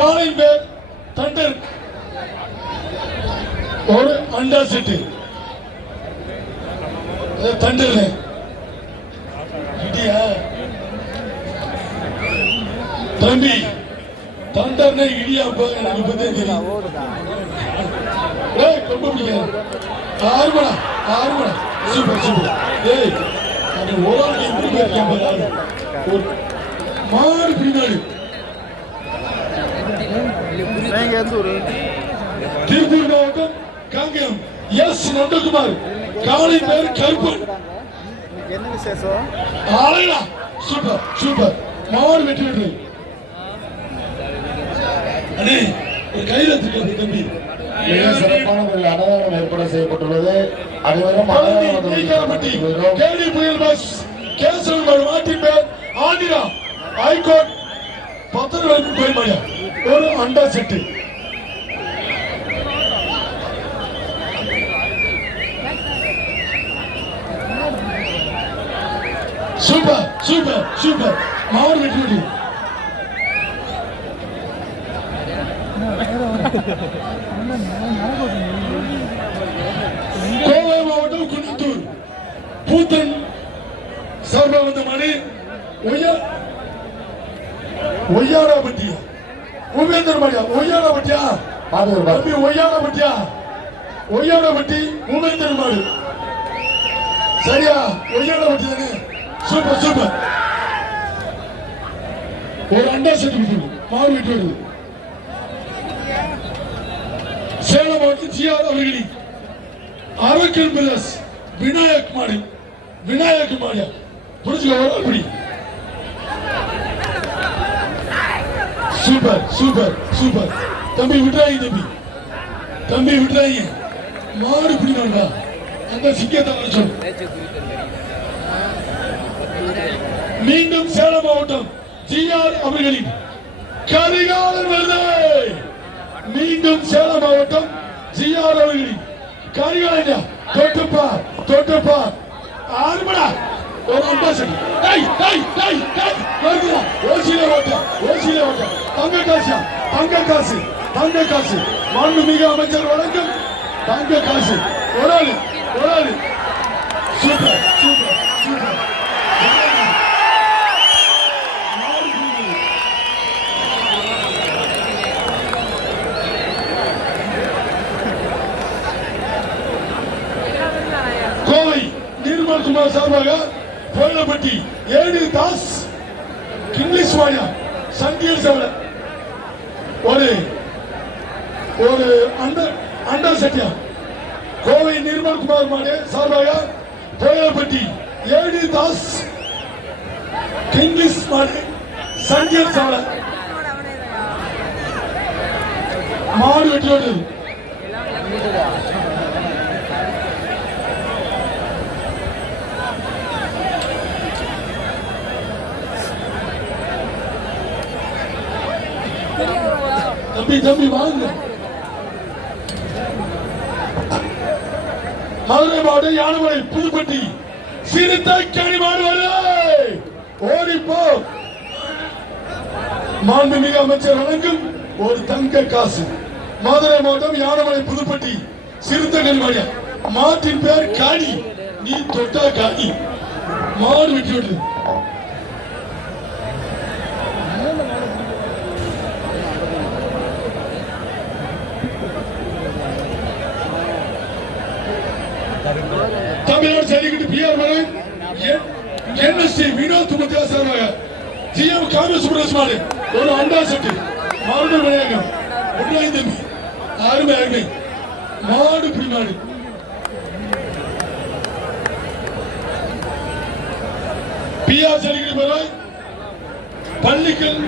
காலின் பேர் தண்டர். ஒரு அண்டா செட்டு. தண்டர் இடியா? தம்பி தண்டர்னா இடியா போ- எனக்கு இப்பதான் தெரியும் ஏய் கொண்டு பிடிக்காது. ஆறு மணா ஆறு மணா சூப்பர் சூப்பர். ஏய் ஒரு ஆள் எப்படி இருக்கேன் பாரு. ஒரு மாடு பின்னாடி. நீங்க எந்த ஊரு திருப்பூர் மாவட்டம் காங்கேயம் எஸ். நந்தகுமார். காலை பேர் கருப்பன் என்ன விசேஷம்? ஆலைடா சூப்பர் சூப்பர். மாடு வெட்டி விட்டு அண்ணே ஒரு கையில தூக்கு தம்பி. மிக சிறப்பான ஒரு அன்னதானம் ஏற்பாடு செய்யப்பட்டுள்ளது. அனைவரும். கேடி புயல் பஸ் கேசவன் மாடு மாட்டின் பேர் ஆந்திரா. ஹைகோர்ட் பத்தரை வரைக்கும் போய் மாடியா ஒரு அண்டா சிட்டி. Super super super. மாடு விட்டு விடு கோவை மாவட்டம் குன்னத்தூர் பூத்தன் சார்பாக வந்த மணி ஒய்யா ஒய்யாடா பட்டியா உமேந்தர் மணியா ஒய்யாடா பட்டியா மாடுகள் பாரு. தம்பி ஒய்யாடா பட்டியா ஒய்யாடா பட்டி உமேந்தர் மாடு சரியா? ஒய்யாடா பட்டி தானே? Super super. ஒரு அண்டா சர்டிபிகேட் கொடுத்துரு விட்டு வருது சேலம் மாவட்டம் ஜிஆர் அவர்களின் அரக்கன் பிரதர்ஸ் விநாயக் மாடி. விநாயக் மாடியா புரிஞ்சுக்க ஒரு அப்படி சூப்பர் சூப்பர் சூப்பர். தம்பி விட்டுறாங்க தம்பி. தம்பி விட்டுறாங்க மாடு பிடிக்கணும்டா அந்த சிங்கத்தை வர மீண்டும் சேலம் மாவட்டம் ஜிஆர் அவர்களின் கரிகாலன் வருது. மீண்டும் சேலம் மாவட்டம் ஜிஆர் அவர்களின் கரிகாலன் தொட்டுப்பா தொட்டுப்பா ஆறுமடா ஒரு அம்பாசன். டேய் டேய் டேய் டேய். வருகிறா. ஓசியில ஓட்ட ஓசியில ஓட்ட தங்க காசா தங்க காசு தங்க காசு. மாண்புமிகு அமைச்சர் வணக்கம். தங்க காசு ஒரு ஆளு ஒரு ஆளு super super super Kovai Nirmal Kumar சார்பாக கோயிலப்பட்டி ஏழு தாஸ் இங்கிலீஷ் வாயா சந்தியல் சவர ஒரு ஒரு அண்ட அண்டா சட்டியா கோவை நிர்மல் குமார் மாடு சார்பாக கோயிலப்பட்டி ஏழு தாஸ் இங்கிலீஷ் மாடு சந்தியல் சவர மாடு வெட்டியோடு தம்பி தம்பி வாங்க மதுரை மாவட்டம் யானமலை புதுப்பட்டி சிறுத்தை கனி மாடு மாண்புமிகு அமைச்சர் அழகும் ஒரு தங்க காசு. மதுரை மாவட்டம் யானமலை புதுப்பட்டி சிறுத்தை கனி மாட்டின் பேர் காணி நீ தொட்டா காணி மாடு விட்டு விட்டு என்எஸ்டி வினோத் முத்தியா சார்பாக ஜிஎம் காங்கிரஸ் பிரதேச மாடு. ஒரு அண்டா செட்டு. மாடு விளையாங்க ஒன்றாய் தம்பி அருமை அருமை. மாடு பிடி மாடு பிஆர் சரிக்கிட்டு போறாய். பள்ளிக்கல்.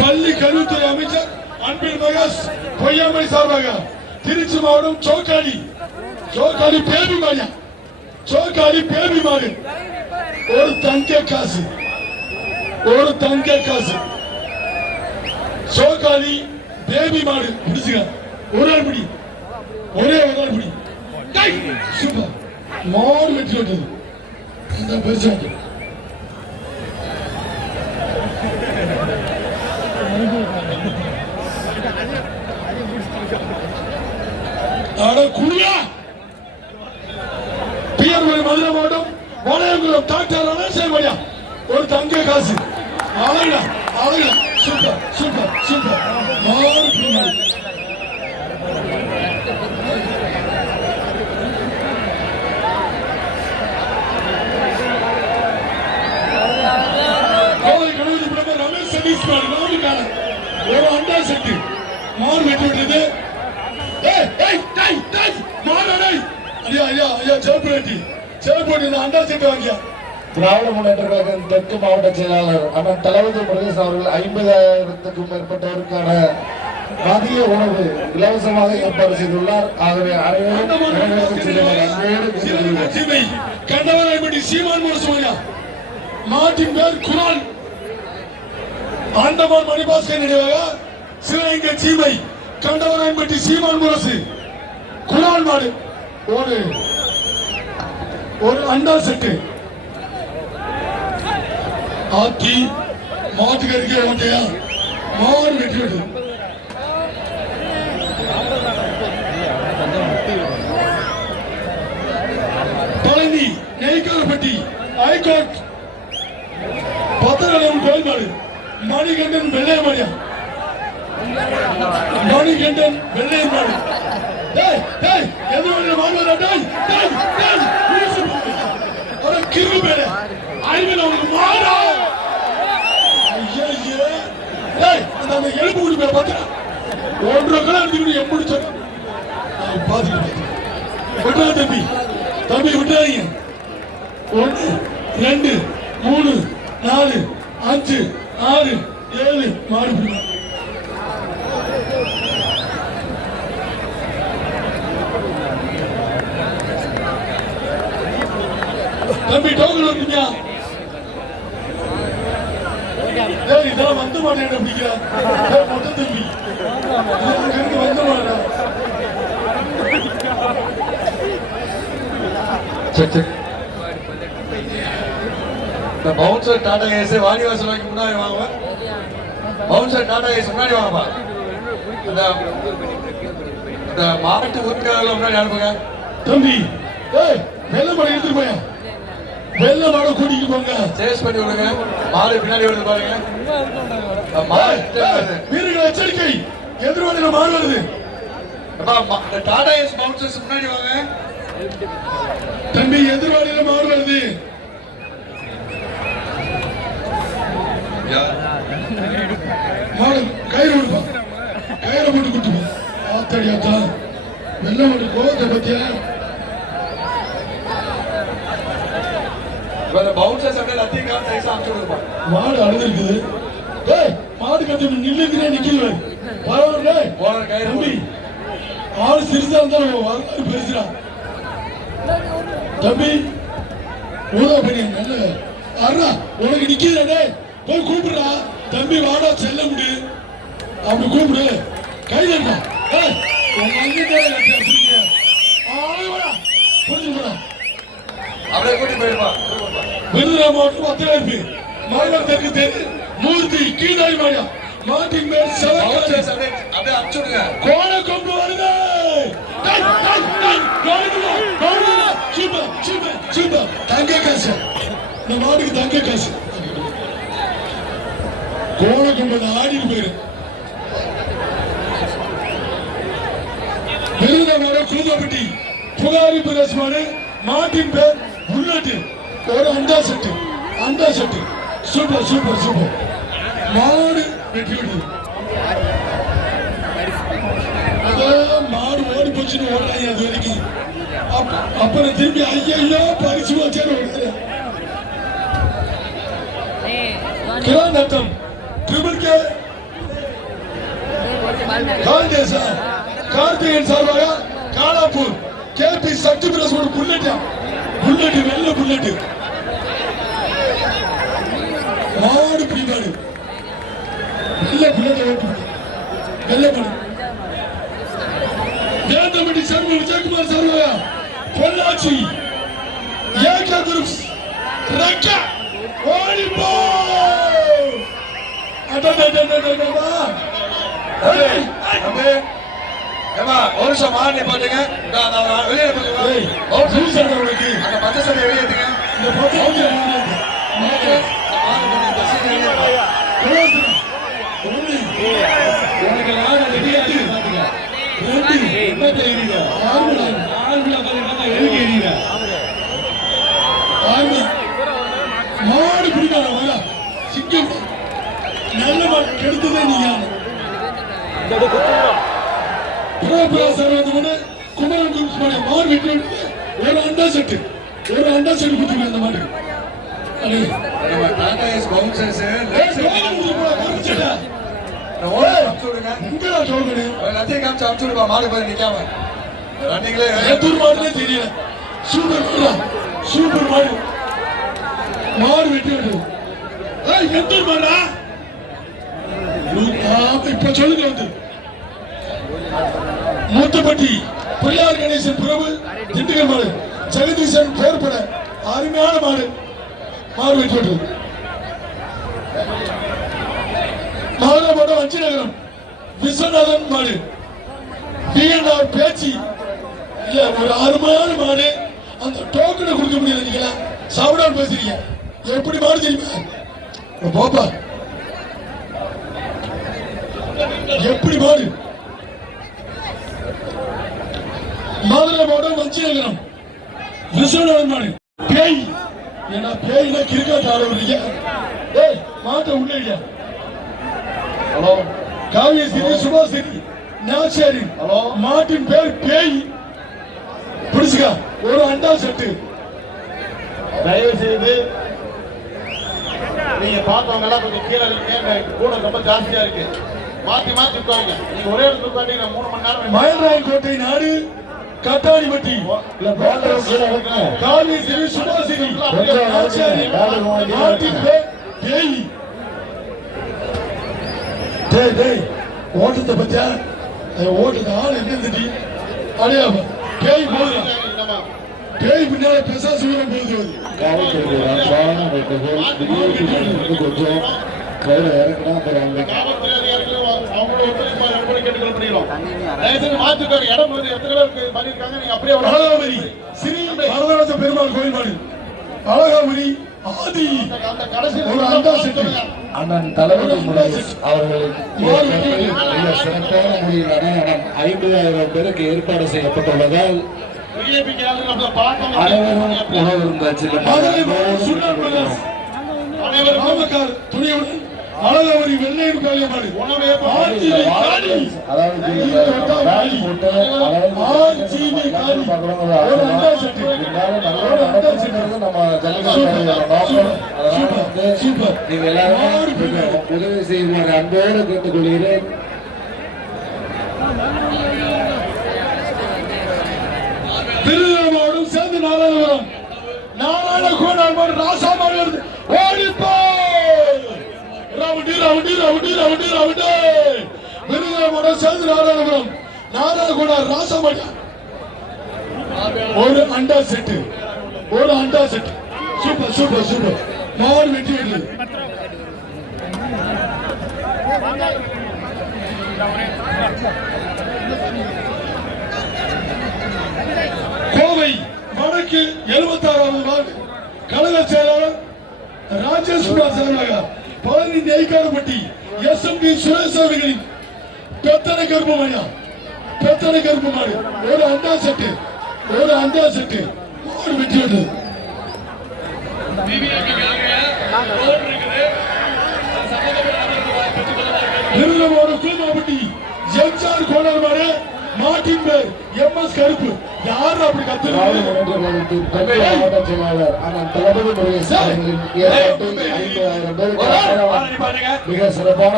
பள்ளி கல்வித்துறை அமைச்சர் அன்பில் மகேஷ் பொய்யாமணி சார்பாக திருச்சி மாவட்டம் சோக்காடி. சோக்காடி பேபி மாடியா சோக்காடி பேபி மாடு ஒரு தங்க காசு. ஒரு தங்க காசு. சோக்காளி பேபி மாடு பிடிச்சுக்க ஒரே ஆள் பிடி. ஒரே ஒரு ஆள் பிடி. சூப்பர். மாடு வெற்றி விட்டது. அந்த பெருசா அட குடியா! மதுரை மாவட்டம் வளையங்குளம் டாக்டர் ரமேஷ் மரியா ஒரு தங்க காசு. அழகா அழகா சூப்பர் சூப்பர் சூப்பர். மாறு பிரிமாறு. ரமேஷ் சதீஷ் ஒரு அண்டா செட்டு மாறு வெட்டி விட்டது ஏய் ஏய் டேய் டேய் மாறு ஐயா ஐயா ஐயா சேப்பரேட்டி இந்த அண்டா செட்டு வாங்கியா? திராவிட முன்னேற்ற கழகம் தெற்கு மாவட்ட செயலாளர் அண்ணன் தளபதி பிரதேஷ் அவர்கள் ஐம்பதாயிரத்துக்கும் மேற்பட்டோருக்கான மதிய உணவு இலவசமாக ஏற்பாடு செய்துள்ளார். ஆகவே அனைவரும் சீமான் முரசுமையா மாட்டின் பேர் குரான் ஆண்டமான் மணிபாஸ்கர் நினைவாக சிவகங்கை சீமை. கண்டவராய்பட்டி சீமான் முரசு குரான் மாடு ஒரு ஒரு அண்டா செட்டு ஆத்தி மாட்டுக்கறிக்கே ஓட்டையா மாடு வெட்டி விடு பழனி நெய்க்காரப்பட்டி ஹைகோர்ட் பத்திரகம் கோல்மாடு மணிகண்டன் வெள்ளையமணியா மணிகண்டன் வெள்ளையமாடு டேய் டேய் எதுவும் மாடுவாடா டேய் டேய் டேய் வீசு போடு. அட கிரு பேரே ஐவன் அவனுக்கு மாடா ஐயா ஐயா டேய் அந்த அந்த எலும்பு குடி பேர் பாத்தியா ஒன்றரை கிலோ எடுத்துக்கிட்டு எப்படி சொன்ன பாத்துக்கிட்டு விட்டா தம்பி. தம்பி விட்டாதீங்க ஒன்று ரெண்டு மூணு நாலு அஞ்சு ஆறு ஏழு மாடு தம்பி டோக்கன் வந்துட்டியா இதெல்லாம் வந்து மாட்டேன் பிடிக்கிறா? டேய், தம்பி இதெல்லாம் கணக்கு வந்து மாட்டேன் சரி சரி இந்த பவுன்சர் டாடா ஏசி வாடிவாசல் வாங்கி முன்னாடி வாங்க. பவுன்சர் டாடா ஏசி முன்னாடி வாங்கப்பா இந்த இந்த மாட்டு உரிமையாளர்கள் முன்னாடி அனுப்புங்க. தம்பி ஏய் வெள்ளை மாடு எடுத்துட்டு போயா? வெள்ளை மாடை கூட்டிட்டு போங்க. சேஸ் பண்ணி விடுங்க. மாடு பின்னாடி வருது பாருங்க. வீரர்கள் எச்சரிக்கை. எதிர்வாடியில மாடு வருது. டாடா ஏசி பவுன்சர்ஸ் முன்னாடி வாங்க. தம்பி எதிர்வாடியில மாடு கயிறு விடுப்பா கயிறை போட்டு குட்டுப்பா ஆத்தாடி ஆத்தா வெள்ளை மாடு கோவத்தை பத்தியா? மாடு ஏய் மாடு கட்டி நில்லுக்குனே நிக்கல. பரவாயில்ல. ஆள் சிறுசா இருந்தாலும் பெருசுடா. தம்பி ஊதா பண்ணி நல்ல அண்ணா உனக்கு நிக்கிறே போய் கூப்பிடுறா தம்பி வாடா செல்ல முடி. அப்படி கூப்பிடு. கையில இருக்கா? ஏய் உங்க அங்கிட்டே பேசுறீங்க ஆளா புரிஞ்சு போடா அப்படியே இந்த மாடுக்கு தங்க காசு. கோண கொண்டு வந்து ஆடிட்டு போயிரு விருதுநகர கூதப்பட்டி புகாரி பிரதேச மாடு மாட்டின் பேர் புல்லட்டு ஒரு அண்டா செட்டு அண்டா செட்டு. Super super super. மாடு வெட்டி மாடு ஓடி போச்சுன்னு ஓடுறாங்க அது வரைக்கும். அப்ப- அப்புறம் திரும்பி ஐயோ கிலோ நட்டம் ட்ரிபிள் கே கால்டேசா கார்த்திகன் சார்பாக Kalapur. K P Sakthi press ஒரு புல்லட்டா புல்லட் வெள்ள புல்லட் மாடு பிடிப்பாடு வெள்ள புல்லட் ஓட்டு வெள்ள புல்லட் வேந்தமணி சர்வ விஜயகுமார் சார்பாக பொள்ளாச்சி. ஏகா குரூப்ஸ். ரக்கா. மாடு, மாடு கொஞ்சம் இந்த சீட்டை வெளியே எடுத்துங்க. கலாசுரம். ஒண்ணு. உனக்கு நாடு ரெடியா இருக்கு பாத்துக்க. மாடு பிடிக்காத சிங்கம் நல்ல கெடுத்ததே நீங்க. புரோபிராசர் குமரன் குரூப்ஸ் மாடு விட்டு ஒரு அண்டா செட்டு ஒரு அண்டா செட்டு குத்துக்கு அந்த மாதிரி. நம்ம டாடா ஏஸ் பவுன்சர்ஸ் விடுங்க எல்லாத்தையும் காமிச்சு அமுச்சு மாடு போய் நிக்காம ரன்னிங்ல எத்தூர் மாடுனே தெரியல. சூப்பர் மாடா சூப்பர் மாடு மாடு வெட்டி விட்டு ஏய் எத்தூர் மாடா இப்ப சொல்லுங்க வந்து. மூத்தப்பட்டி பிள்ளையார் கணேசன் பிரபு திண்டுக்கல் மாடு ஜெகதீசன் பேர் பட அருமையான மாடு. மாடு வெட்டி விட்டு மாடு நகரம் விஸ்வநாதன் மாடு. பிஎன்ஆர் பேச்சு இல்ல ஒரு அருமையான மாடு. அந்த டோக்கனை கொடுக்க முடியல நீங்களா? சாப்பிடாம பேசுறீங்க. எப்படி மாடு தெரியுமா? போப்பா. எப்படி மாடு மதுரை மாவட்டம் நகரம் விஸ்வநாதன் மாடு பேய். ஏன்னா பேய்னா கிரிக்கெட் ஆட விடுறீங்க. ஏய் மாட்டை உள்ள ஹலோ. காவியஸ்ரீ சுபாசினி நாச்சேரி ஹலோ. மாட்டின் பேர் பேய். பிடிச்சுக்க ஒரு அண்டா செட்டு. தயவு செய்து நீங்க பார்த்தவங்க எல்லாம் கொஞ்சம் கீழே இருக்கீங்க கூட ரொம்ப ஜாஸ்தியா இருக்கு. மாத்தி மாத்தி உட்காருங்க. நீங்க ஒரே இடத்துல உட்காந்து மூணு மணி நேரம் மயில்ராயன் கோட்டை நாடு கட்டாணிப்பட்டி இருக்குங்க காவியஸ்ரீ சுபாசினி. பேர் டேய் டேய் ஓட்டத்தை பத்தியா? ஆள் இருந்துட்டி? பின்னால போகுது கொஞ்சம் கையில இறக்குனா எப்படி கேட்டுக்கொள்ளப்படுகிறோம் தயவு செய்து மாத்தி உட்காருங்க இடம் வந்து எத்தனை பேருக்கு பண்ணிருக்காங்க நீங்க அப்படியே விட- அழகாமணி ஸ்ரீ வரதராஜ பெருமாள் கோயில் மாடு அழகாமணி ஆதி. அந்த கடைசி ஒரு அண்டா செட்டு. அண்ணன் தளபதி முருகேஷ் அவர்களுக்கு மிக சிறப்பான முறையில் அடையாளம் ஐம்பதாயிரம் பேருக்கு ஏற்பாடு செய்யப்பட்டுள்ளதால் அனைவரும் உணவு பிரதேச அனைவரும் துணியுடன் அழகாமணி வெள்ளையர் காளிய மாடு உணவே ஆட்சி காளி அதாவது இந்த வேலி போட்டு ஆட்சி காளி ஒரு அண்டா செட்டு. நம்ம ஜல்லிக்கட்டு சூப்பர். நீங்க எல்லாரும் உதவி செய்யுமாறு அன்போடு கேட்டுக்கொள்கிறேன். மாவட்டம் சேர்ந்து நாராயணபுரம். நாராயண மாடு ராசா மாடு வருது ஓடிப்போ! Rowdy rowdy rowdy rowdy rowdy Tirunelveli சேர்ந்து நாராயணபுரம் நாராயண கோணால் ஒரு அண்டா செட்டு ஒரு அண்டா செட்டு. Super super super. மாடு வெட்டி கோவை வடக்கு எழுபத்தாறாவது வார்டு. கழக செயலாளர் Rajesh Kumar Palani Neikkarapatti S M P Suresh அவர்களின் பெத்தனை கருப்பமையா பெத்தனை கருப்பமாடு ஒரு அண்டா செட்டு. ஒரு அண்டா செட்டு. ஒரு வெற்றி விட்டது. நிறுவனமோட கூமாப்பட்டி எம்ஜார் கோணர் மாட்டின் பேர் எம் எஸ் கருப்பு. யாரு அப்படி மாவட்ட செயலாளர் அண்ணன் தளபதி முருகேஷ் அவர்களின் ஏற்பாட்டில் ஐம்பதாயிரம் பேருக்கு மிக சிறப்பான.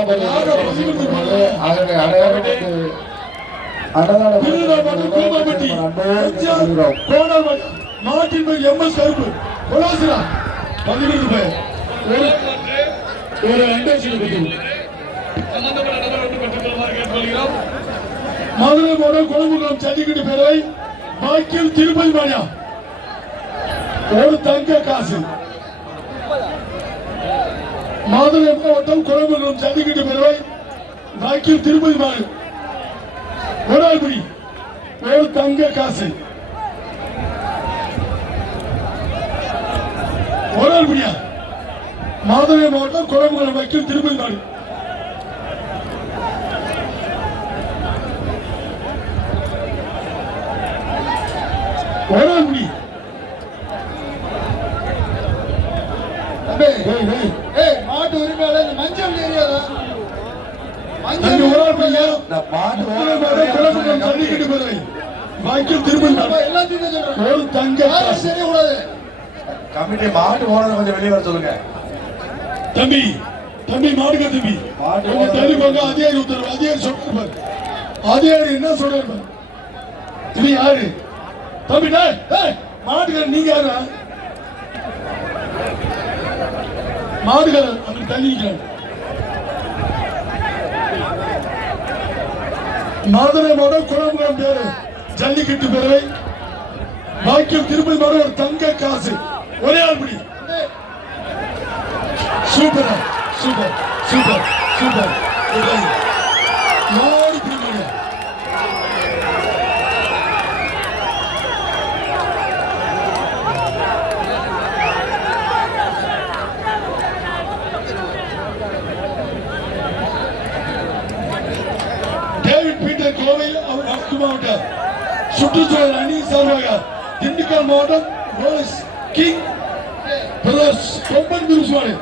கோணர் மாடு மாட்டின் பேர் எம் எஸ் கருப்பு. கொலாசிரா. பதினெட்டு பேர். ஒரு செட்டு மதுரை மாவட்டம் குளமுகம் ஜல்லிக்கட்டு பேரவை. வாக்கில் திருப்பதி மணியா ஒரு தங்க காசு. மாதுளை மாவட்டம் குளமுகம் ஜல்லிக்கட்டு பேரவை வாக்கில் திருப்பதி மாடு ஒரு ஒரு தங்க காசு. ஒரு மாதுளை மாவட்டம் குளமுகலம் வக்கீல் திருப்பதி ஒரு ஏய் மாட்டு உரிமையாளர் இந்த மஞ்சள் மாட்டு குளமுகலம் ஜல்லிக்கட்டு பேரவை வைக்கும் திருப்பதி எல்லாத்தையும் ஒரு தங்க தெரியக்கூடாது கமிட்டி மாட்டு ஓனர் கொஞ்சம் வெளியே வர சொல்லுங்க. தம்பி தம்பி மாடுக தம்பி. தள்ளி போங்க. அதிகாரி உத்தரவு. அதிகாரி சொல்றாரு அதிகாரி என்ன சொல்றாரு. இது யாரு? தம்பி டேய் நீங்க யாரா? மாடுகாரர் அப்படி தள்ளி நிக்கிறாங்க மாதுரை பேரு ஜல்லிக்கட்டு பேரவை. பாக்கியம் திருப்பதி மாதிரி ஒரு தங்க காசு. ஒரே ஆள் பிடி சூப்பரா சூப்பர் சூப்பர் சூப்பர். மாடு அவர் வடக்கு மாவட்ட சுற்றுச்சூழல் அணி சார்பாக திண்டுக்கல் மாவட்டம் ரோஸ் கிங் பிரதர்ஸ் கொம்பன் குருசுவாமி